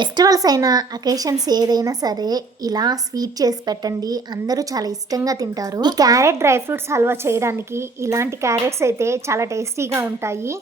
Festivals అయినా occasions ఏదైనా సరే ఇలా స్వీట్ చేసి పెట్టండి. అందరూ చాలా ఇష్టంగా తింటారు. ఈ క్యారెట్ డ్రై ఫ్రూట్స్ హల్వా చేయడానికి ఇలాంటి క్యారెట్స్ అయితే చాలా టేస్టీగా ఉంటాయి.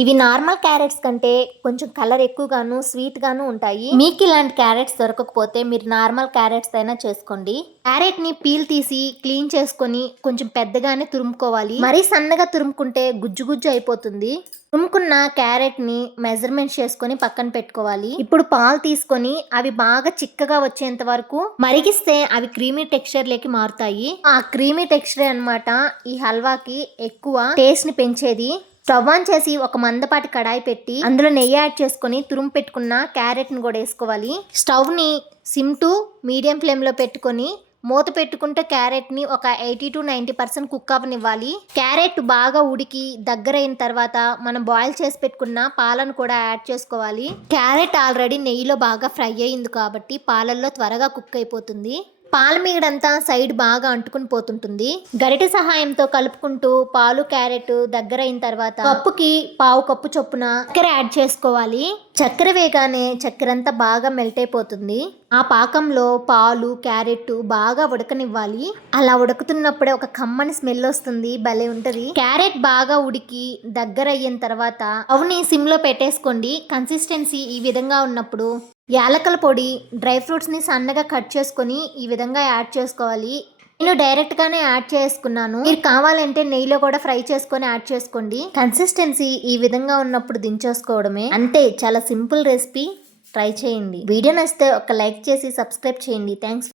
ఇవి నార్మల్ క్యారెట్స్ కంటే కొంచెం కలర్ ఎక్కువగాను స్వీట్గాను ఉంటాయి. మీకు ఇలాంటి క్యారెట్స్ దొరకకపోతే మీరు నార్మల్ క్యారెట్స్ అయినా చేసుకోండి. క్యారెట్ని పీల్ తీసి క్లీన్ చేసుకొని కొంచెం పెద్దగానే తురుముకోవాలి. మరీ సన్నగా తురుముకుంటే గుజ్జు గుజ్జు అయిపోతుంది. తురుముకున్న క్యారెట్ని మెజర్మెంట్ చేసుకొని పక్కన పెట్టుకోవాలి. ఇప్పుడు పాలు తీసుకొని అవి బాగా చిక్కగా వచ్చేంత వరకు మరిగిస్తే అవి క్రీమీ టెక్స్చర్ లేకి మారుతాయి. ఆ క్రీమీ టెక్స్చర్ అన్నమాట ఈ హల్వాకి ఎక్కువ టేస్ట్ని పెంచేది. స్టవ్ ఆన్ చేసి ఒక మందపాటి కడాయి పెట్టి అందులో నెయ్యి యాడ్ చేసుకొని తురుము పెట్టుకున్న క్యారెట్ని కూడా వేసుకోవాలి. స్టవ్ని సిమ్ టు మీడియం ఫ్లేమ్లో పెట్టుకొని మూత పెట్టుకుంటే క్యారెట్ని ఒక eighty to ninety percent cook అవ్వనివ్వాలి. Carrot బాగా ఉడికి దగ్గరైన తర్వాత మనం బాయిల్ చేసి పెట్టుకున్న పాలను కూడా యాడ్ చేసుకోవాలి. క్యారెట్ ఆల్రెడీ నెయ్యిలో బాగా ఫ్రై అయింది కాబట్టి పాలల్లో త్వరగా కుక్ అయిపోతుంది. పాలమీగడంతా సైడ్ బాగా అంటుకుని పోతుంటుంది. గరిటె సహాయంతో కలుపుకుంటూ పాలు క్యారెట్ దగ్గర అయిన తర్వాత కప్పుకి పావు కప్పు చొప్పున చక్కెర యాడ్ చేసుకోవాలి. చక్కెర వేగానే చక్కెర అంతా బాగా మెల్ట్ అయిపోతుంది. ఆ పాకంలో పాలు క్యారెట్ బాగా ఉడకనివ్వాలి. అలా ఉడుకుతున్నప్పుడే ఒక కమ్మని స్మెల్ వస్తుంది. భలే ఉంటది. క్యారెట్ బాగా ఉడికి దగ్గర అయిన తర్వాత అవుని సిమ్లో పెట్టేసుకోండి. కన్సిస్టెన్సీ ఈ విధంగా ఉన్నప్పుడు యాలకల పొడి డ్రై ఫ్రూట్స్ని సన్నగా కట్ చేసుకొని ఈ విధంగా యాడ్ చేసుకోవాలి. నేను డైరెక్ట్ గానే యాడ్ చేసుకున్నాను. మీరు కావాలంటే నెయ్యిలో కూడా ఫ్రై చేసుకొని యాడ్ చేసుకోండి. కన్సిస్టెన్సీ ఈ విధంగా ఉన్నప్పుడు దించేసుకోవడమే. అంతే చాలా సింపుల్ రెసిపీ. ట్రై చేయండి. వీడియో నచ్చితే ఒక లైక్ చేసి సబ్స్క్రైబ్ చేయండి. థ్యాంక్స్